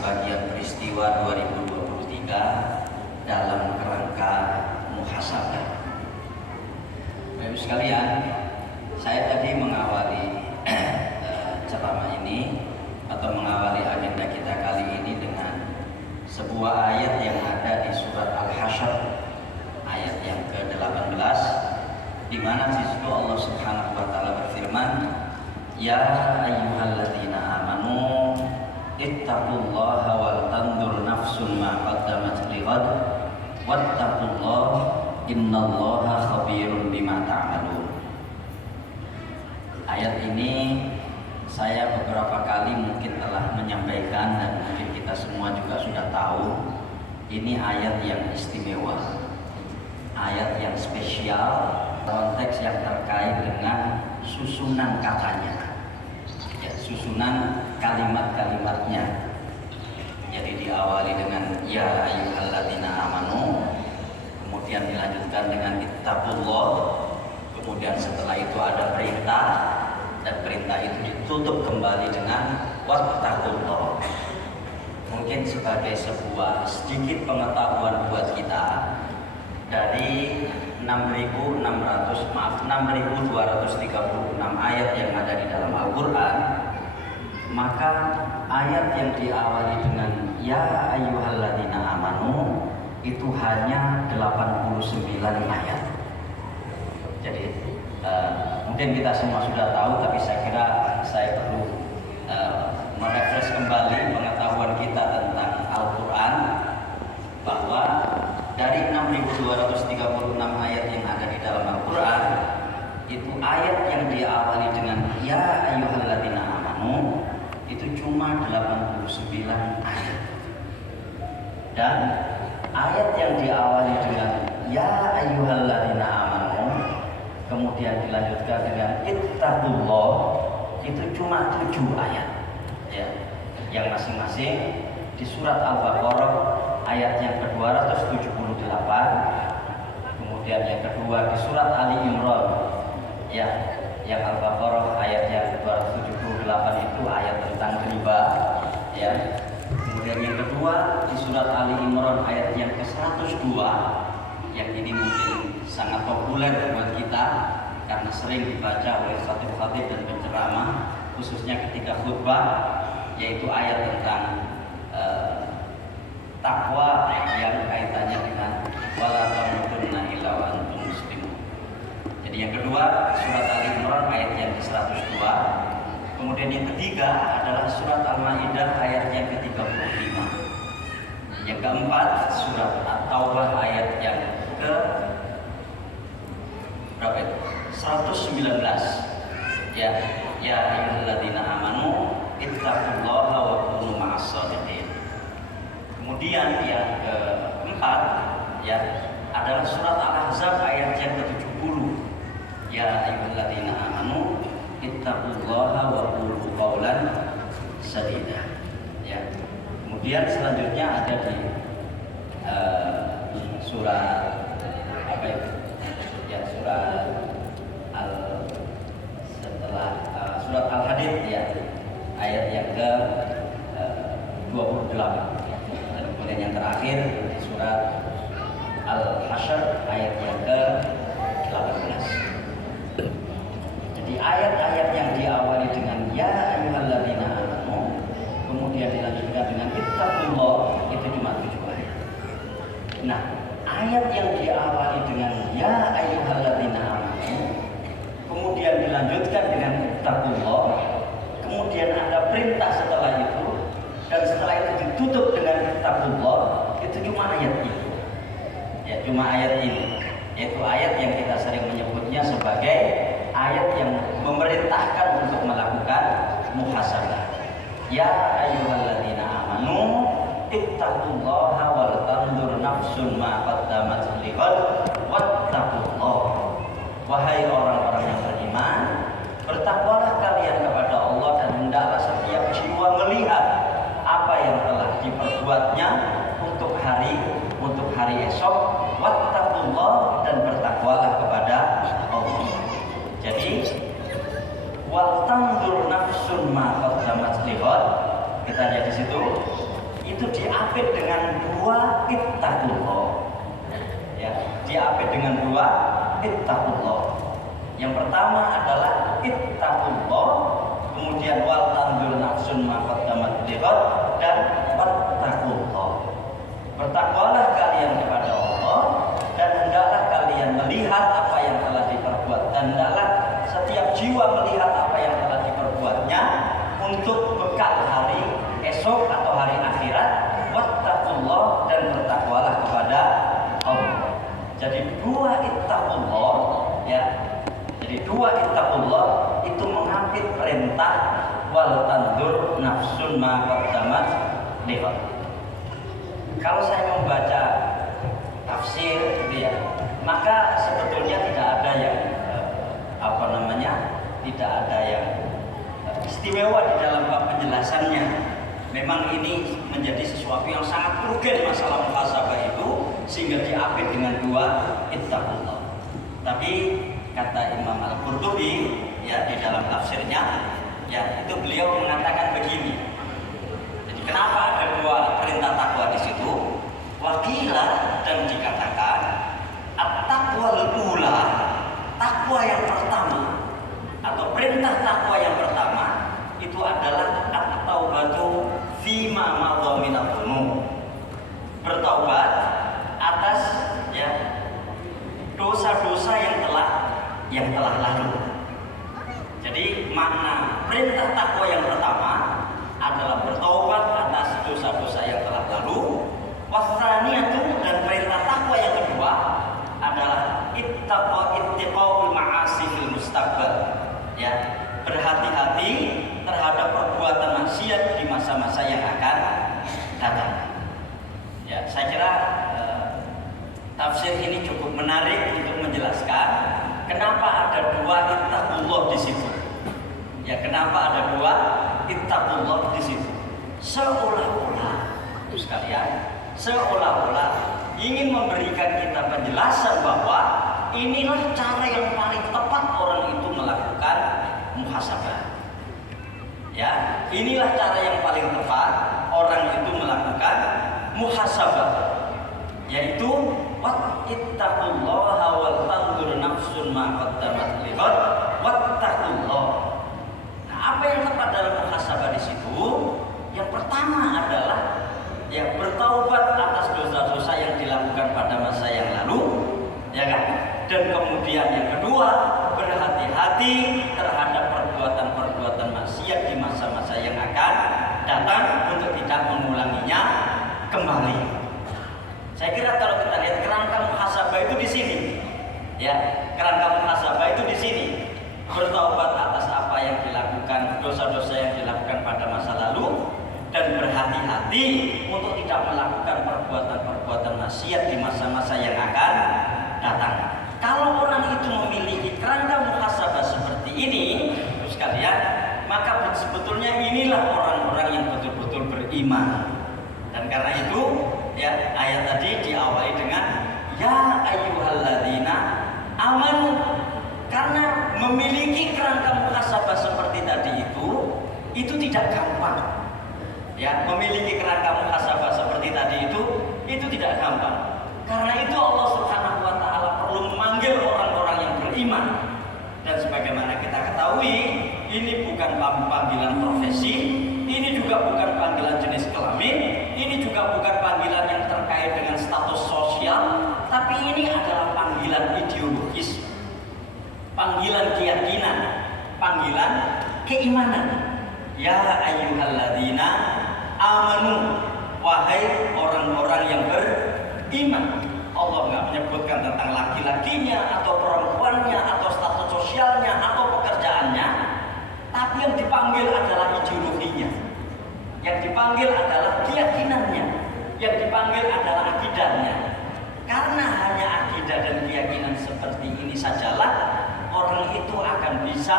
sebagian peristiwa 2023 dalam kerangka muhasabah. Bapak sekalian, saya tadi mengawali ceramah ini atau mengawali agenda kita kali ini dengan sebuah ayat yang ada di surat Al-Hasyr, ayat yang ke-18, di mana di situ Allah Subhanahu wa taala berfirman, "Ya ayyuhalladzina amanu ittaqullaha wal tanzur nafsun ma qaddamat lighad wattaqullaha innallaha khabirun bima ta'malun." Ayat ini saya beberapa kali mungkin telah menyampaikan dan mungkin kita semua juga sudah tahu, ini ayat yang istimewa, ayat yang spesial, konteks yang terkait dengan susunan katanya, ya, susunan kalimat-kalimatnya. Jadi diawali dengan ya ayyuhalladzina amanu, kemudian dilanjutkan dengan ittaqullah, kemudian setelah itu ada perintah, dan perintah itu ditutup kembali dengan wattaqullah. Mungkin sebagai sebuah sedikit pengetahuan buat kita, dari 6.236 ayat yang ada di dalam Al-Quran, maka ayat yang diawali dengan ya ayyuhalladzina amanu itu hanya 89 ayat. Jadi mungkin kita semua sudah tahu, tapi saya kira saya perlu merefresh kembali pengetahuan kita tentang Al-Quran, bahwa dari 6.236 ayat yang ada di dalam Al-Quran, itu ayat yang diawali dengan ya ayyuhalladzina amanu itu cuma 89 ayat. Dan ayat yang diawali dengan ya ayyuhalladzina amanu kemudian dilanjutkan dengan ittaqullah itu cuma 7 ayat, ya, yang masing-masing di surat Al-Baqarah ayat yang ke-278, kemudian yang kedua di surat Ali Imran, ya, yang Al-Baqarah ayat yang ke-278 itu ayat tentang riba, ya. Kemudian yang kedua di surat Ali Imran ayat yang ke-102, yang ini mungkin sangat populer buat kita karena sering dibaca oleh khatib-khatib dan penceramah, khususnya ketika khutbah, yaitu ayat tentang takwa yang kaitannya dengan wala tamutunna illa wa antum muslimun. Jadi yang kedua surat Ali Imran ayat yang ke-102. Kemudian yang ketiga adalah surat Al-Maidah ayat yang ke-35. Yang keempat surat At-Taubah ayat yang ke berapa itu? 119. Ya, ya ayyuhalladzina amanu ittaqullaha wa kunu ma'as shadiqin. Kemudian yang keempat, ya, adalah surat Al-Ahzab ayat yang ke-70. Ya ayyuhalladzina amanu ittaqullaha wa qulu qawlan sadida. Ya. Kemudian selanjutnya ada di surat apa itu? Ya, surat surat Al-Hadid, ya, ayat yang ke 28. Dan kemudian yang terakhir surat Al-Hasyr ayat yang ke 18. Jadi ayat-ayat yang diawali dengan ya ayyuhalladzina amanu kemudian dilanjutkan dengan ittaqullah itu cuma 7 ayat. Nah, ayat yang diawali dengan ya ayyuhalladzina amanu kemudian dilanjutkan dengan ittaqullah, kemudian ada perintah setelah itu, dan setelah itu ditutup dengan ittaqullah, itu cuma ayat itu. Ya, cuma ayat ini, yaitu ayat yang kita sering menyebutnya sebagai ayat yang memerintahkan untuk melakukan muhasabah. Ya ayyuhalladzina amanu ittaqullaha wal tanzur nafsun ma qaddamat lighad wattaqullah. Wahai orang-orang yang beriman, bertakwalah kalian kepada Allah dan hendaklah setiap jiwa melihat apa yang telah diperbuatnya untuk hari esok. Wattaqullah, dan bertakwalah kepada Allah. Jadi wal tanzur nafsun ma qaddamat lighad, kita lihat di situ itu diapit dengan dua ittaqullah. Ya, diapit dengan dua ittaqullah. Yang pertama adalah ittaqullah, kemudian wal tanzur nafsun ma qaddamat lighad, dan wattaqullah. Bertakwalah kalian kepada Allah dan hendaklah kalian melihat apa yang telah diperbuat, dan hendaklah setiap jiwa melihat apa yang telah diperbuatnya untuk bekal hari esok atau hari akhirat. Wattaqullah, dan bertakwalah kepada Allah. Jadi dua ittaqullah, ya. Jadi dua ittaqullah itu mengambil perintah wal tandur nafsun ma qaddamat lighad. Kalau saya membaca tafsir gitu ya, maka sebetulnya tidak ada yang tidak ada yang istimewa di dalam bab penjelasannya. Memang ini menjadi sesuatu yang sangat urgen masalah muhasabah itu, sehingga diapit dengan dua ittaqullah. Tapi kata Imam Al-Qurtubi ya di dalam tafsirnya, ya itu beliau mengatakan begini. Jadi kenapa ada dua perintah takwa di situ? Wakila, dan dikatakan at-taqwal ula, takwa yang pertama atau perintah takwa yang pertama itu adalah at-taubatu fima madha minadh dhunub. Bertaubat atas ya dosa-dosa yang telah lalu. Jadi makna perintah takwa yang pertama adalah bertaubat atas dosa-dosa yang telah lalu. Wasaniyatu, dan perintah takwa yang kedua adalah ittiqaul ma'asi fil mustaqbal. Ya, berhati-hati terhadap perbuatan maksiat di masa-masa yang akan datang. Ya, saya kira tafsir ini cukup menarik untuk menjelaskan kenapa ada dua ittaqullah di situ. Ya, kenapa ada dua ittaqullah di situ? Seolah-olah, itu sekalian, seolah-olah ingin memberikan kita penjelasan bahwa inilah cara yang paling tepat orang itu melakukan muhasabah. Ya, inilah cara yang paling tepat orang itu melakukan muhasabah, yaitu wattaqullaha wal tanzur nafsun ma qaddamat lighad wattaqullah. Nah, apa yang tepat dalam muhasabah di situ? Yang pertama adalah ya bertaubat atas dosa-dosa yang dilakukan pada masa yang lalu, ya kan? Dan kemudian yang kedua, berhati-hati terhadap perbuatan-perbuatan maksiat di masa-masa yang akan datang untuk tidak mengulanginya kembali. Saya kira kalau kita lihat kerangka muhasabah itu di sini, ya, kerangka muhasabah itu di sini. Bertaubat atas apa yang dilakukan, dosa-dosa yang dilakukan pada masa lalu, dan berhati-hati untuk tidak melakukan perbuatan-perbuatan maksiat di masa-masa yang akan datang. Kalau orang itu memiliki kerangka muhasabah seperti ini, terus sekalian, maka sebetulnya inilah orang-orang yang betul-betul beriman. Dan karena itu, ya, ayat tadi diawali dengan ya ayyuhalladzina amanu. Karena memiliki kerangka muhasabah seperti tadi itu tidak gampang. Ya, memiliki kerangka muhasabah seperti tadi itu tidak gampang. Karena itu Allah Subhanahu wa taala perlu memanggil orang-orang yang beriman. Dan sebagaimana kita ketahui, ini bukan panggilan profesi, ini juga bukan panggilan jenis kelamin, ini juga bukan panggilan yang terkait dengan status sosial, tapi ini adalah panggilan ideologis, panggilan keyakinan, panggilan keimanan. Ya ayyuhalladzina amanu, wahai orang-orang yang beriman. Allah nggak menyebutkan tentang laki-lakinya atau perempuannya atau status sosialnya atau pekerjaannya, tapi yang dipanggil adalah ideologinya, yang dipanggil adalah keyakinannya, yang dipanggil adalah akidahnya. Karena hanya akidah dan keyakinan seperti ini sajalah orang itu akan bisa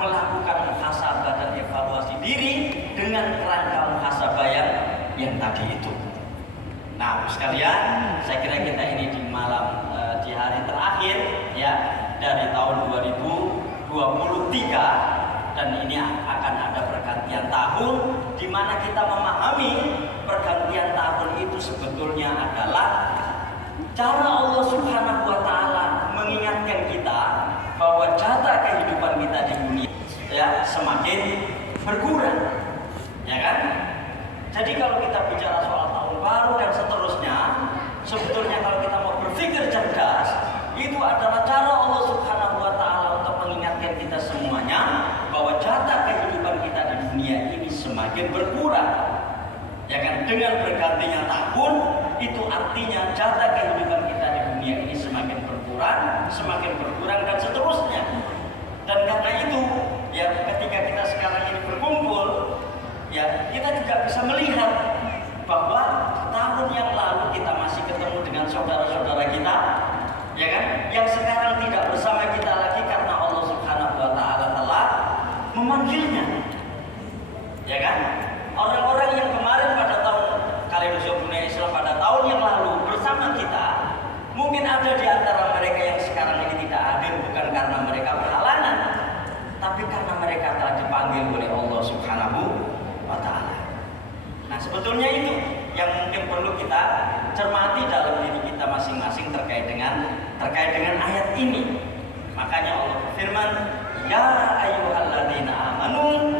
melakukan muhasabah dan evaluasi diri dengan kerangka muhasabah yang tadi itu. Nah, sekalian, saya kira kita ini di malam di hari terakhir ya dari tahun 2023, dan ini akan ada pergantian tahun di mana kita memahami pergantian Cara Allah Subhanahu wa taala mengingatkan kita bahwa jatah kehidupan kita di dunia ya semakin berkurang. Ya kan? Jadi kalau kita bicara soal tahun baru dan seterusnya, sebetulnya kalau kita mau berpikir cerdas, itu adalah cara Allah Subhanahu wa taala untuk mengingatkan kita semuanya bahwa jatah kehidupan kita di dunia ini semakin berkurang. Ya kan, dengan bergantinya tahun itu artinya jatah kehidupan kita di dunia ini semakin berkurang dan seterusnya. Dan karena itu, ya ketika kita sekarang ini berkumpul, ya kita juga bisa melihat bahwa tahun yang lalu kita masih ketemu dengan saudara-saudara kita, ya kan, yang sekarang tidak bersama kita lagi karena Allah Subhanahu wa taala telah memanggilnya. Ya kan? Orang-orang yang kemarin pada tahun Kaleidoskop Dunia Islam pada tahun yang lalu bersama kita, mungkin ada di antara mereka yang sekarang ini tidak hadir bukan karena mereka berhalangan, tapi karena mereka telah dipanggil oleh Allah Subhanahu wa taala. Nah, sebetulnya itu yang mungkin perlu kita cermati dalam diri kita masing-masing terkait dengan ayat ini. Makanya Allah berfirman, ya ayyuhalladzina amanu